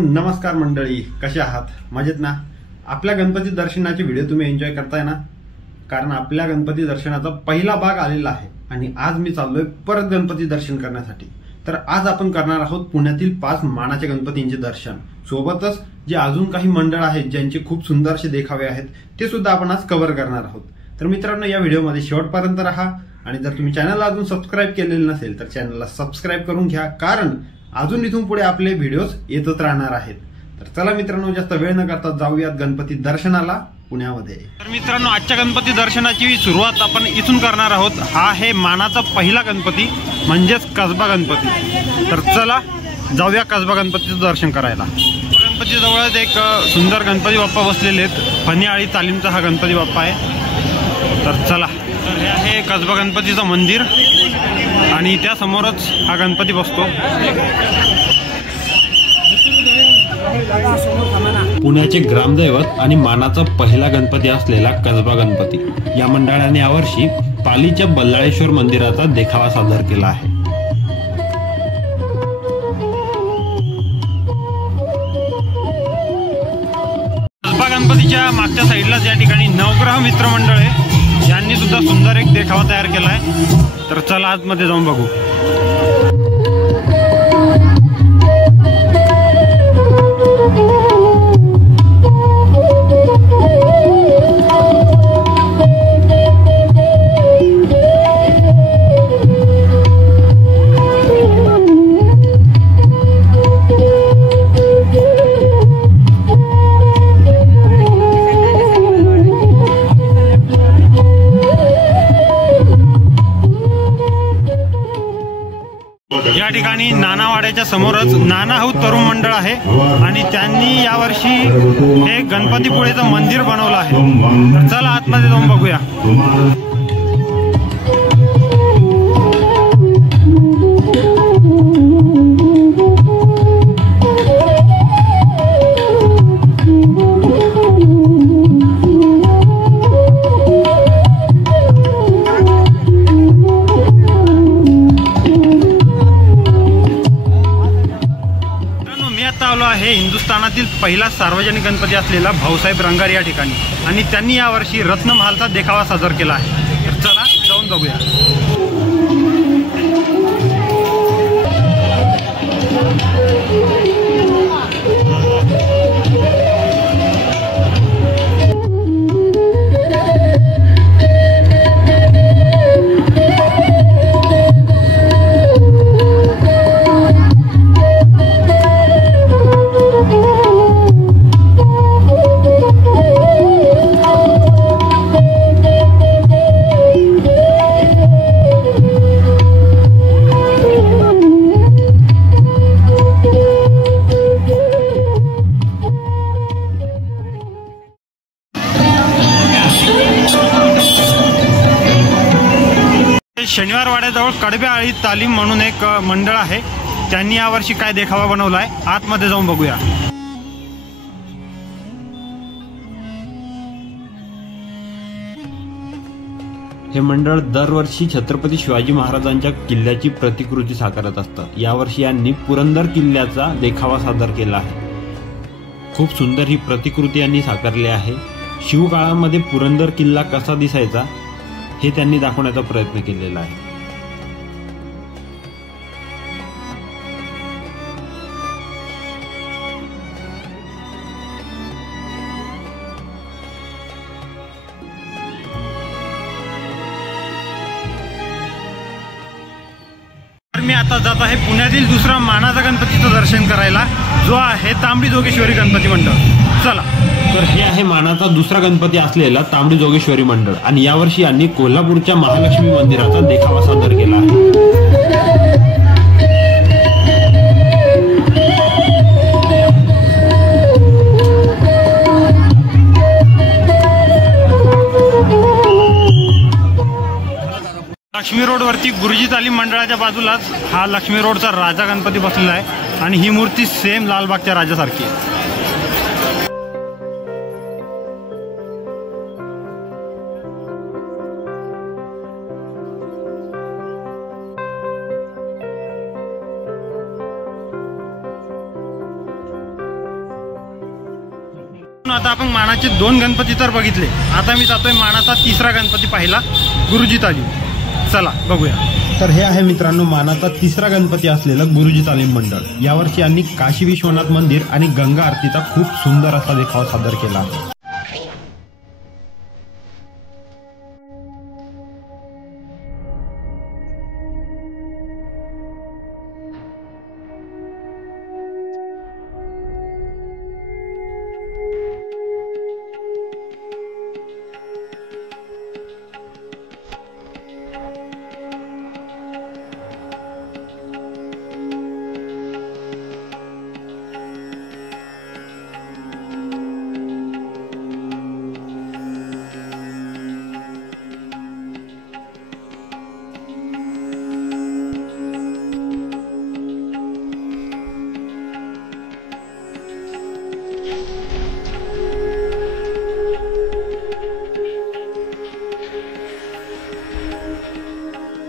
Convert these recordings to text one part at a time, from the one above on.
नमस्कार मंडळी, कसे आहात? मजेत ना? आपल्या गणपती दर्शनाचे व्हिडिओ तुम्ही एन्जॉय करताय ना? कारण आपल्या गणपती दर्शनाचा पहिला भाग आलेला आहे आणि आज मी चाललोय परत गणपती दर्शन करण्यासाठी। तर आज आपण करणार आहोत पुण्यातील 5 मानाच्या गणपतींचे दर्शन। सोबतच जे अजून काही मंडळ आहेत ज्यांचे खूप सुंदर असे देखावे आहेत ते सुद्धा आपण आज कव्हर करणार आहोत। तर मित्रांनो, या व्हिडिओमध्ये शेवटपर्यंत राहा आणि जर तुम्ही चॅनलला अजून सबस्क्राइब केलेले नसेल तर चॅनलला सबस्क्राइब करून घ्या, कारण अजून इथून पुढे आपले व्हिडिओज येतच राहणार आहेत। तर चला मित्रांनो, जास्त वेळ न करता जाऊयात गणपती दर्शनाला पुण्यामध्ये। तर मित्रांनो, आजच्या गणपती दर्शनाची सुरुवात आपण इथून करणार आहोत। हा आहे मानाचा पहिला गणपती म्हणजेच कसबा गणपती। तर चला जाऊया कसबा गणपतीचं दर्शन करायला। गणपती जवळच एक सुंदर गणपती बाप्पा बसलेले आहेत। फणीआळी तालीमचा हा गणपती बाप्पा आहे। तर चला, हे आहे कसबा गणपतीचं मंदिर आणि त्या समोरच हा गणपती बसतो। पुण्याचे ग्रामदैवत आणि मानाचा पहिला गणपती असलेला कसबा गणपती या मंडळाने यावर्षी पालीच्या बल्लाळेश्वर मंदिराचा देखावा सादर केला आहे। कसबा गणपतीच्या मागच्या साईडलाच या ठिकाणी नवग्रह मित्र मंडळ आहे, यांनी सुद्धा सुंदर एक देखावा तयार केला आहे। तर चला आतमध्ये जाऊन बघू। या ठिकाणी नानावाड्याच्या समोरच नाना हाऊस तरुण मंडळ आहे आणि त्यांनी यावर्षी हे गणपतीपुळेचं मंदिर बनवलं आहे। तर चला आतमध्ये जाऊन बघूया। आहे हिंदुस्थानातील पहिला सार्वजनिक गणपती असलेला भाऊसाहेब रंगारी या ठिकाणी, आणि त्यांनी यावर्षी रत्नमहालचा देखावा सादर केला आहे। तर चला जाऊन बघूया। शनिवार वाड्याजवळ कडब्याआळी तालीम म्हणून एक मंडळ आहे, त्यांनी यावर्षी काय देखावा बनवलाय आतमध्ये जाऊन बघूया। हे मंडळ दरवर्षी छत्रपती शिवाजी महाराजांच्या किल्ल्याची प्रतिकृती साकारत असतात। यावर्षी यांनी पुरंदर किल्ल्याचा देखावा सादर केला आहे। खूप सुंदर ही प्रतिकृती यांनी साकारली आहे। शिवकाळामध्ये पुरंदर किल्ला कसा दिसायचा हे त्यांनी दाखवण्याचा प्रयत्न केलेला आहे। मी आता जात आहे पुण्यातील दुसरा मानाचा गणपतीचं दर्शन करायला, जो आहे तांबडी जोगेश्वरी गणपती मंडळ। चला, तर हे आहे मानाचा दुसरा गणपती असलेला तांबडी जोगेश्वरी मंडळ आणि यावर्षी यांनी कोल्हापूरच्या महालक्ष्मी मंदिराचा देखावा सादर केला आहे। लक्ष्मी रोड वरती गुरुजी तालीम मंडळाच्या बाजूलाच हा लक्ष्मी रोडचा राजा गणपती बसलेला आहे आणि ही मूर्ती सेम लालबागच्या राजासारखी आहे। मित्रांनो, आता आपण मानाचे 2 गणपती तर बघितले. आता मी जातोय मानाचा 3रा गणपती पाहिला, गुरुजी तालीम. चला बघूया. तर हे आहे मित्रांनो मानाचा 3रा गणपती असलेलं गुरुजी तालीम मंडळ. यावर्षी यांनी काशी विश्वनाथ मंदिर आणि गंगा आरतीचा खूप सुंदर असा देखावा सादर केला.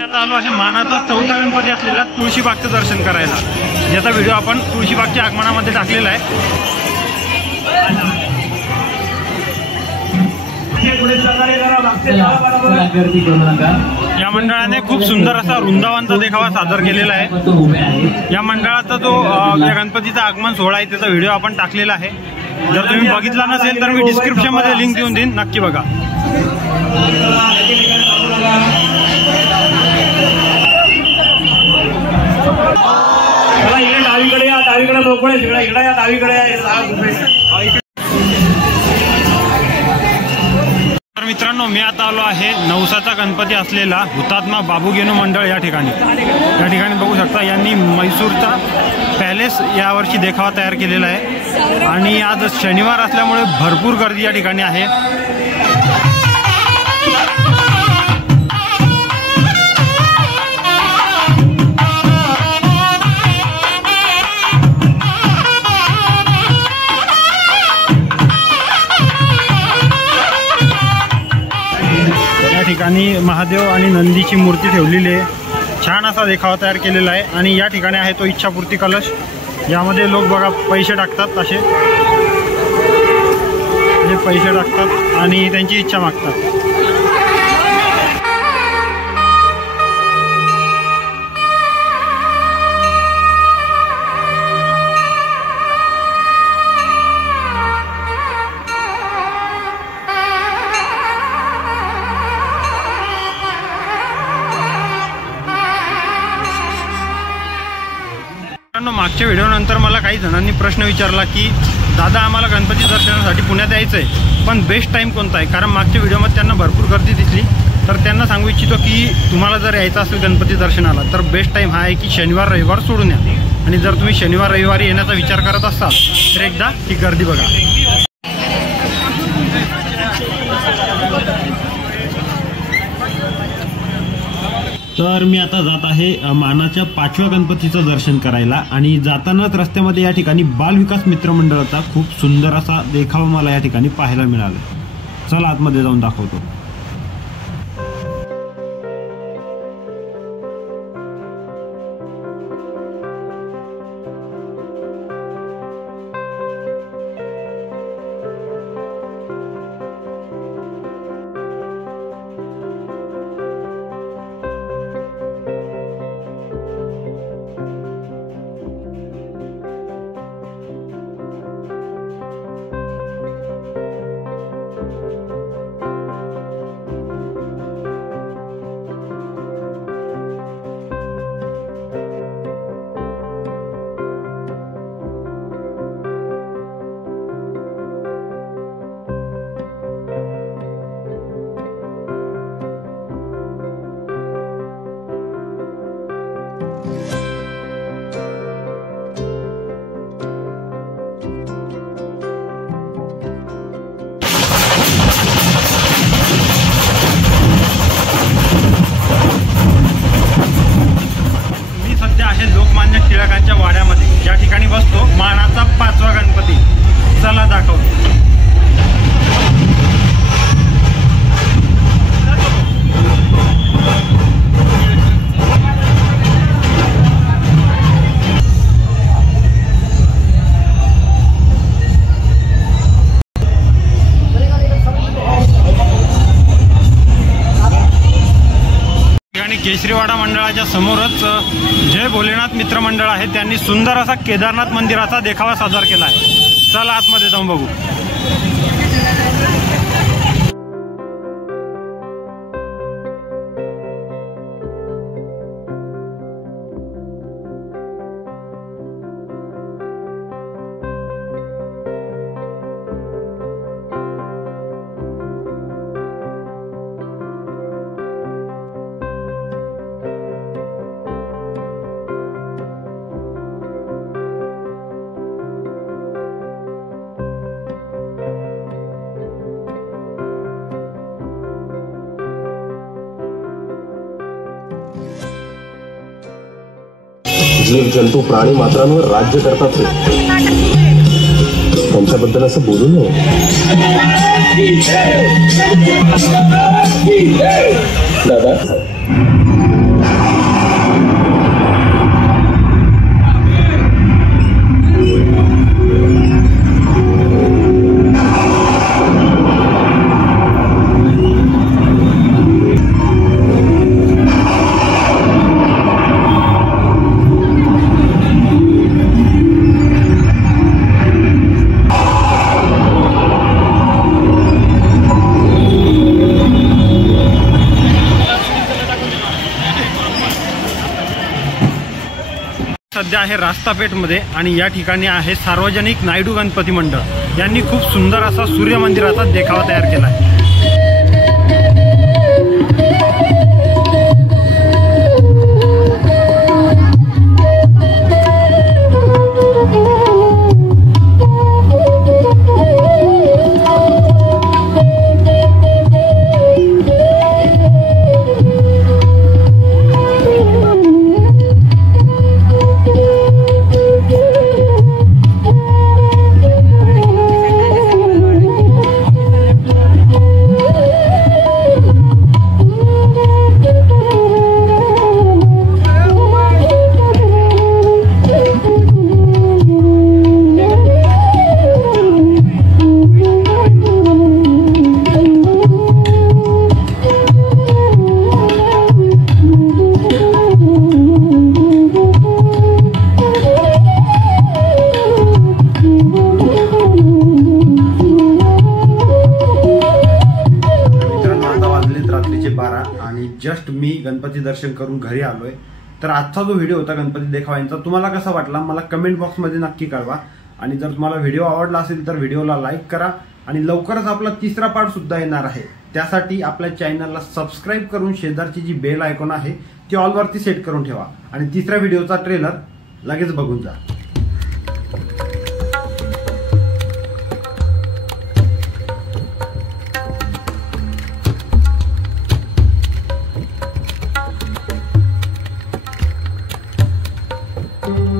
आता आलो आहे मानाचा 4था गणपती असलेला तुळशीबागचं दर्शन करायला, ज्याचा व्हिडिओ आपण तुळशीबागच्या आगमनामध्ये टाकलेला आहे. या मंडळाने खूप सुंदर असा वृंदावनचा देखावा सादर केलेला आहे. या मंडळाचा जो गणपतीचा आगमन सोहळा आहे त्याचा व्हिडिओ आपण टाकलेला आहे. जर तुम्ही बघितला नसेल तर मी डिस्क्रिप्शन मध्ये लिंक देऊन देईन, नक्की बघा. डावीकडे या, डावीकडे मोकळे इकडे या, डावीकडे तर मित्रांनो, मी आता आलो आहे नवसाचा गणपती असलेला हुतात्मा बाबूगेनू मंडळ या ठिकाणी. या ठिकाणी बघू शकता यांनी म्हैसूरचा पॅलेस यावर्षी देखावा तयार केलेला आहे आणि आज शनिवार असल्यामुळे भरपूर गर्दी या ठिकाणी आहे. ठिकाणी महादेव आणि नंदीची मूर्ती ठेवलेली आहे. छान असा देखावा तयार केलेला आहे आणि या ठिकाणी आहे तो इच्छापूर्ती कलश. यामध्ये लोक बघा पैसे टाकतात, असे पैसे टाकतात आणि त्यांची इच्छा मागतात. मागच्या व्हिडिओनंतर मला काही जणांनी प्रश्न विचारला की दादा आम्हाला गणपती दर्शनासाठी पुण्यात यायचं आहे, पण बेस्ट टाईम कोणता आहे. कारण मागच्या व्हिडिओमध्ये त्यांना भरपूर गर्दी दिसली, तर त्यांना सांगू इच्छितो की तुम्हाला जर यायचं असेल गणपती दर्शनाला तर बेस्ट टाईम हा आहे की शनिवार रविवार सोडून या. आणि जर तुम्ही शनिवार रविवारी येण्याचा विचार करत असाल तर एकदा ती गर्दी बघा. तर मी आता जात आहे मानाच्या 5व्या गणपतीचं दर्शन करायला आणि जातानाच रस्त्यामध्ये या ठिकाणी बालविकास मित्र मंडळाचा खूप सुंदर असा देखावा मला या ठिकाणी पाहायला मिळाला. चला आतमध्ये जाऊन दाखवतो. केसरीवाडा मंडळाच्या समोरच जय भोलेनाथ मित्र मंडळ आहे, त्यांनी सुंदर असा केदारनाथ मंदिराचा देखावा सादर केला आहे। चला आतमध्ये जाऊन बघू। जीव जंतू प्राणी मात्रांवर राज्य करतात त्यांच्याबद्दल असं बोलू नये। दादा सध्या आहे रास्तापेठमध्ये आणि या ठिकाणी आहे सार्वजनिक नायडू गणपती मंडळ यांनी खूप सुंदर असा सूर्य मंदिराचा देखावा तयार केला आहे। रात्रीचे 12 आणि जस्ट मी गणपती दर्शन करून घरी आलोय। तर आजचा जो व्हिडिओ होता गणपती देखाव्यांचा तुम्हाला कसा वाटला मला कमेंट बॉक्समध्ये नक्की कळवा। आणि जर तुम्हाला व्हिडिओ आवडला असेल तर व्हिडिओला लाईक करा आणि लवकरच आपला तिसरा पार्ट सुद्धा येणार आहे। त्यासाठी आपल्या चॅनलला सबस्क्राईब करून शेजारची जी बेल आयकॉन आहे ती ऑल वरती सेट करून ठेवा आणि तिसऱ्या व्हिडिओचा ट्रेलर लगेच बघून जा।